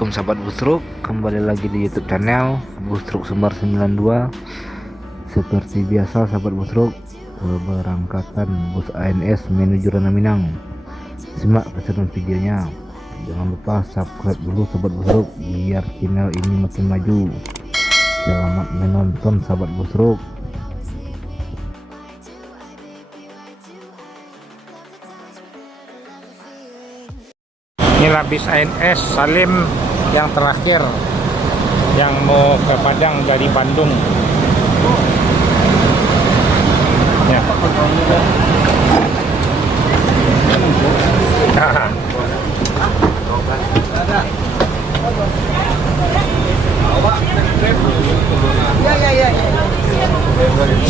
Assalamualaikum sahabat Busruk, kembali lagi di YouTube channel Busruk Sumber 92. Seperti biasa sahabat Busruk, keberangkatan bus ANS menuju Ranah Minang. Simak keseruan videonya. Jangan lupa subscribe dulu sahabat Busruk biar channel ini makin maju. Selamat menonton sahabat Busruk. Inilah bis ANS Salim yang terakhir yang mau ke Padang dari Bandung. Ya.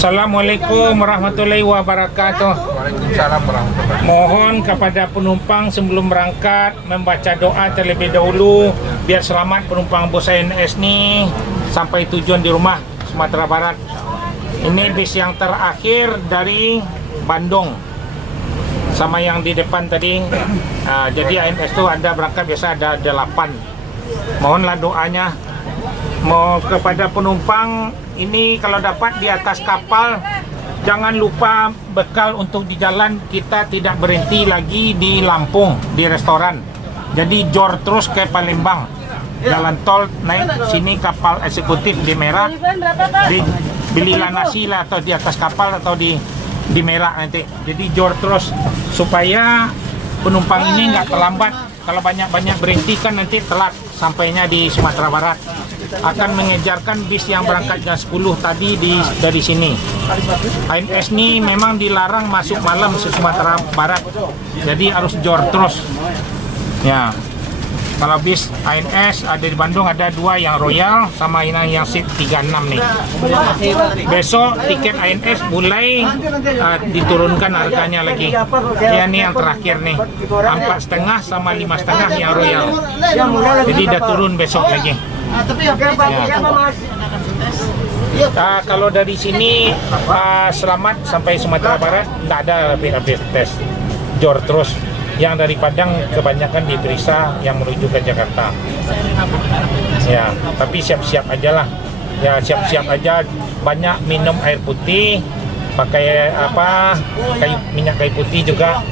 Assalamualaikum warahmatullahi wabarakatuh. Waalaikumsalam warahmatullahi. Mohon kepada penumpang sebelum berangkat membaca doa terlebih dahulu biar selamat penumpang bus ANS ini sampai tujuan di rumah Sumatera Barat. Ini bis yang terakhir dari Bandung sama yang di depan tadi. Jadi ANS itu ada berangkat biasa ada 8. Mohonlah doanya. Mau kepada penumpang ini kalau dapat di atas kapal jangan lupa bekal untuk di jalan. Kita tidak berhenti lagi di Lampung di restoran, jadi jor terus ke Palembang, jalan tol naik sini kapal eksekutif di Merak, belilah nasi lah atau di atas kapal atau di Merak nanti. Jadi jor terus supaya penumpang ini nggak terlambat. Kalau banyak berhenti kan nanti telat sampainya di Sumatera Barat. Akan mengejarkan bis yang berangkat jam 10 tadi dari sini. ANS ini memang dilarang masuk malam ke Sumatera Barat, jadi harus jor terus. Ya, kalau bis ANS ada di Bandung ada 2 yang Royal sama yang seat 36 nih. Besok tiket ANS mulai diturunkan harganya lagi. Ya ini yang terakhir nih, 4,5 sama 5,5 yang Royal. Jadi udah turun besok lagi. Ya. Kalau dari sini selamat sampai Sumatera Barat nggak ada rapid test, jor terus. Yang dari Padang kebanyakan diperiksa yang menuju ke Jakarta. Ya, tapi siap-siap aja lah. Ya siap-siap aja, banyak minum air putih, pakai minyak kayu putih juga.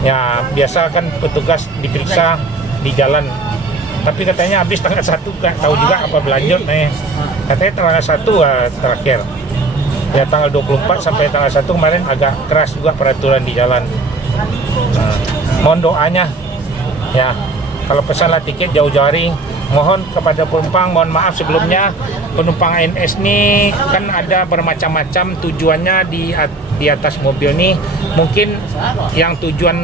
Ya biasa kan petugas diperiksa di jalan. Tapi katanya habis tanggal 1, nggak tahu juga apa berlanjut nih. Katanya tanggal 1 terakhir. Ya tanggal 24 sampai tanggal 1 kemarin agak keras juga peraturan di jalan. Mohon doanya. Ya, kalau pesanlah tiket jauh-jauh hari. Mohon kepada penumpang, mohon maaf sebelumnya. Penumpang ANS ini kan ada bermacam-macam tujuannya di atas mobil nih. Mungkin yang tujuan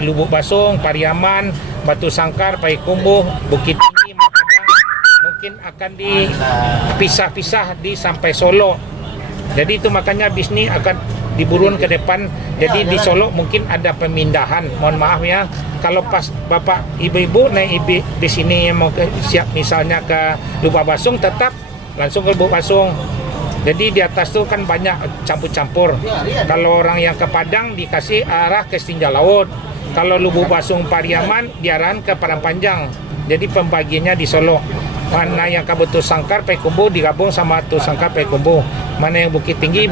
Lubuk Basung, Pariaman, Batu Sangkar, Payakumbuh, Bukit Tinggi, mungkin akan dipisah-pisah di sampai Solo. Jadi itu makanya bis ini akan diburun ke depan. Jadi di Solo mungkin ada pemindahan. Mohon maaf ya. Kalau pas bapak ibu-ibu naik di sini yang mau siap misalnya ke Lubuk Basung, tetap langsung ke Lubuk Basung. Jadi di atas tuh kan banyak campur-campur. Kalau orang yang ke Padang dikasih arah ke Setinja Laut. Kalau Lubuk Basung Pariaman diarahkan ke Padang Panjang. Jadi pembagiannya di Solo. Mana yang ke Batu Sangkar, Payakumbuh digabung sama Batu Sangkar, Payakumbuh. Mana yang Bukit Tinggi,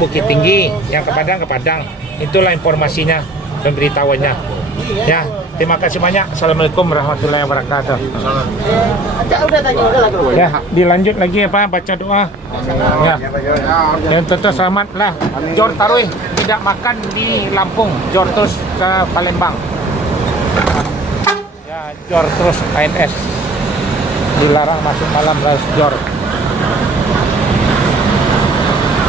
yang ke Padang. Itulah informasinya, pemberitahuannya. Ya, terima kasih banyak. Assalamualaikum warahmatullahi wabarakatuh. Ya, dilanjut lagi ya Pak, baca doa. Ya, dan tetap selamat lah. Jor taruh, tidak makan di Lampung, jor terus ke Palembang. Ya, jor terus ANS. Dilarang masuk malam harus jor.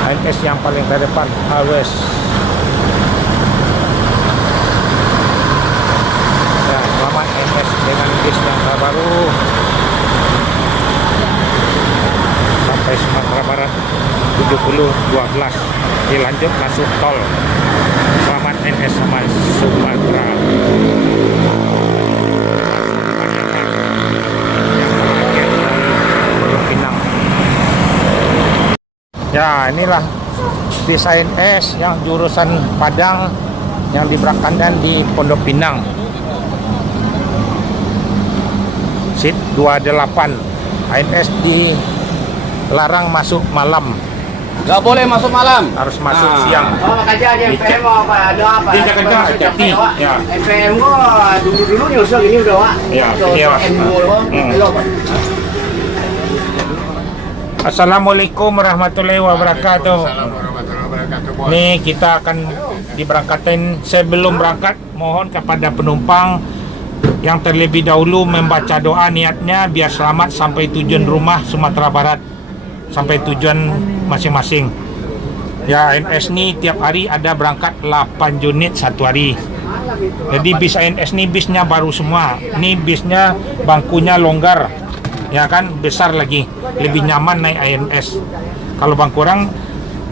ANS yang paling terdepan, always. Ya, selamat ANS dengan bis yang terbaru sampai Sumatera Barat 7012. Dilanjut masuk tol. Selamat ANS sama Sumatera. Ya inilah bis ANS yang jurusan Padang yang diberangkatkan di Pondok Pinang. seat 28. ANS dilarang masuk malam, Nggak boleh masuk malam. harus masuk siang. Oh, makanya aja MPM mau apa? Ada apa? Dia kerja hati-hati. Ya. MPM gua dulu nyusul ini udah, Wak. Ya, Tuh, ini, Wak. MU loh. Belum, Pak. Assalamualaikum warahmatullahi wabarakatuh. Assalamualaikum warahmatullahi wabarakatuh. Bos. Nih kita akan diberangkatkan. Sebelum berangkat, mohon kepada penumpang yang terlebih dahulu membaca doa niatnya biar selamat sampai tujuan rumah Sumatera Barat, sampai tujuan masing-masing. Ya, ANS ni tiap hari ada berangkat 8 unit satu hari. Jadi bis ANS ni bisnya baru semua. Ni bisnya bangkunya longgar, ya kan, besar lagi, lebih nyaman naik ANS. Kalau bangku orang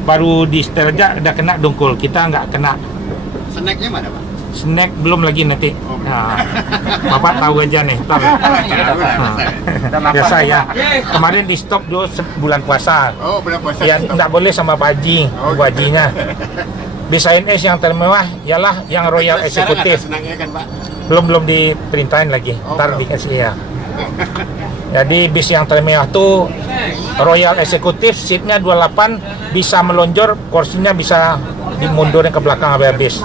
baru di setel aja udah kena dengkul, kita nggak kena. Snacknya mana, Pak? Snack belum lagi nanti. Nah, Bapak tahu aja nih. Ntar. Nah, biasa ya. Kemarin di stop dulu bulan puasa. Oh, bulan puasa. Ya nggak boleh sama baji, bajinya. Bis ANS yang termewah ialah yang Royal Executive. Senangnya kan, Pak? Belum diperintahin lagi. Ntar dikasih ya. Jadi bis yang termewah tuh Royal Executive, seatnya 28, bisa melonjor, kursinya bisa dimundurin ke belakang habis.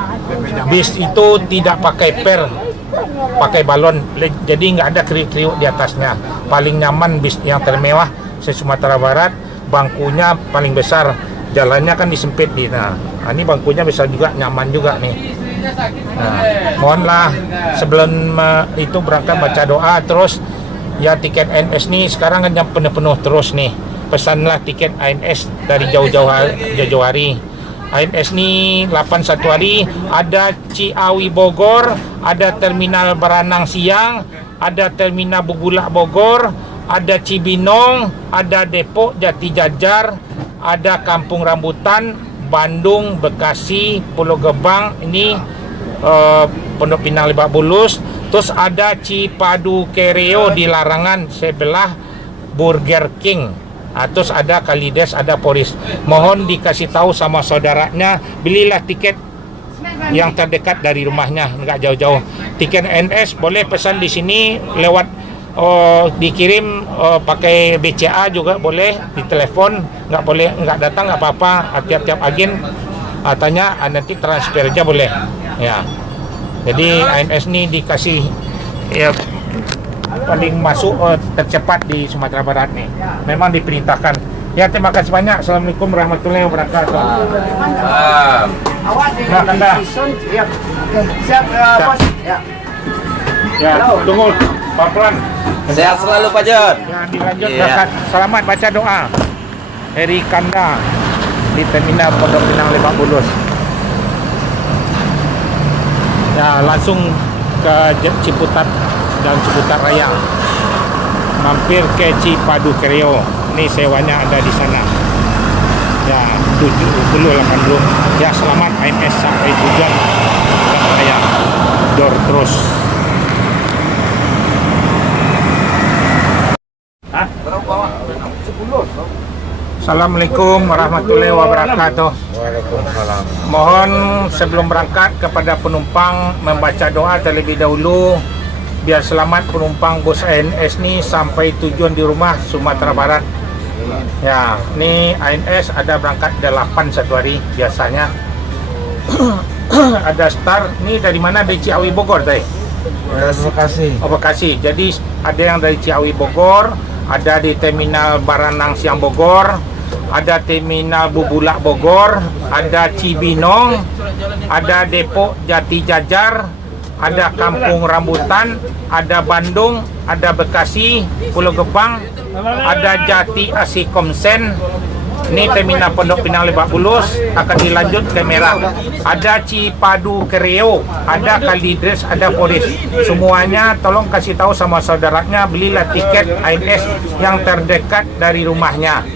Bis itu tidak pakai per, pakai balon, jadi nggak ada kriuk-kriuk di atasnya. Paling nyaman bis yang termewah se-Sumatera Barat, bangkunya paling besar, jalannya kan disempit di. Nah, ini bangkunya bisa juga nyaman juga nih. Nah, mohonlah sebelum itu berangkat baca doa terus. Ya, tiket ANS nih sekarang kan penuh-penuh terus nih. Pesanlah tiket ANS dari jauh-jauh hari. ANS nih 8 satu hari, ada Ciawi Bogor, ada terminal Baranang Siang, ada terminal Bubulak Bogor, ada Cibinong, ada Depok Jati Jajar, ada Kampung Rambutan, Bandung, Bekasi, Pulau Gebang, ini Pondok Pinang Lebak Bulus. Terus ada Cipadu Kereo di Larangan sebelah Burger King. Terus ada Kalides, ada Poris. Mohon dikasih tahu sama saudaranya, belilah tiket yang terdekat dari rumahnya, nggak jauh-jauh. Tiket NS boleh pesan di sini lewat dikirim pakai BCA juga boleh, di telepon nggak boleh, nggak datang nggak apa-apa. Tiap-tiap agen tanya nanti transfer aja boleh. Ya. Jadi ANS ini dikasih ya paling masuk tercepat di Sumatera Barat nih. Memang diperintahkan. Ya, terima kasih banyak. Assalamualaikum warahmatullahi wabarakatuh. Awak di Nah, Kanda. Ya. Siap, Bos. Ya. Ya, tunggu pelan-pelan. Sehat selalu Pak John. Ya, dilanjut Iya. berangkat. Selamat baca doa. Heri Kanda di terminal Pondok Pinang Lebak Bulus. Ya, langsung ke Ciputat dan Ciputat Raya. Mampir ke Cipadu Kereo. Ini sewanya ada di sana. Ya, 70-80. Ya, selamat ANS sampai tujuan dan raya. Dor terus. Assalamualaikum warahmatullahi wabarakatuh. Waalaikumsalam. Mohon sebelum berangkat kepada penumpang membaca doa terlebih dahulu biar selamat penumpang bus ANS ini sampai tujuan di rumah Sumatera Barat. Ya, ini ANS ada berangkat 8 satu hari biasanya. Ada start ini dari mana? Dari Ciawi Bogor tadi. Bekasi. Oh, Bekasi. Jadi ada yang dari Ciawi Bogor, ada di terminal Baranang Siang Bogor, ada terminal Bubulak Bogor, ada Cibinong, ada Depok Jati Jajar, ada Kampung Rambutan, ada Bandung, ada Bekasi, Pulau Gebang, ada Jati Asih Komsen. Ini terminal Pondok Pinang Lebak Bulus, akan dilanjut ke Merah. Ada Cipadu Kereo, ada Kalides, ada Poris. Semuanya tolong kasih tahu sama saudaranya, belilah tiket ANS yang terdekat dari rumahnya.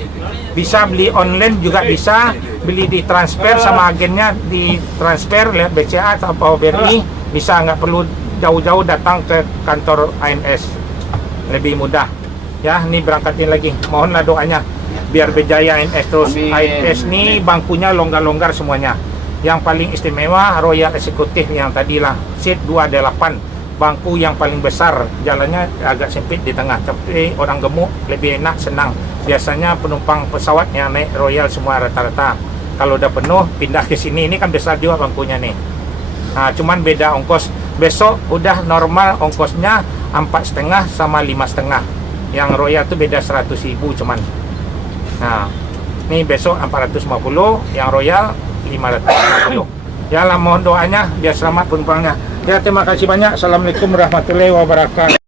Bisa beli online juga bisa, beli di transfer sama agennya, di transfer lewat BCA atau BRI, bisa, nggak perlu jauh-jauh datang ke kantor ANS, lebih mudah. Ya, ini berangkatin lagi, mohonlah doanya biar berjaya ANS terus. ANS ini bangkunya longgar-longgar semuanya. Yang paling istimewa Royal Executive yang tadilah seat 28, bangku yang paling besar, jalannya agak sempit di tengah, tapi orang gemuk lebih enak, senang. Biasanya penumpang pesawat yang naik Royal semua rata-rata kalau udah penuh pindah ke sini. Ini kan besar juga bangkunya nih. Nah, cuman beda ongkos. Besok udah normal ongkosnya 4,5 sama 5,5. Yang Royal tuh beda 100.000 cuman. Nah, ini besok 450, yang Royal 550. Ya lah, mohon doanya biar selamat penumpangnya. Ya, terima kasih banyak. Assalamualaikum warahmatullahi wabarakatuh.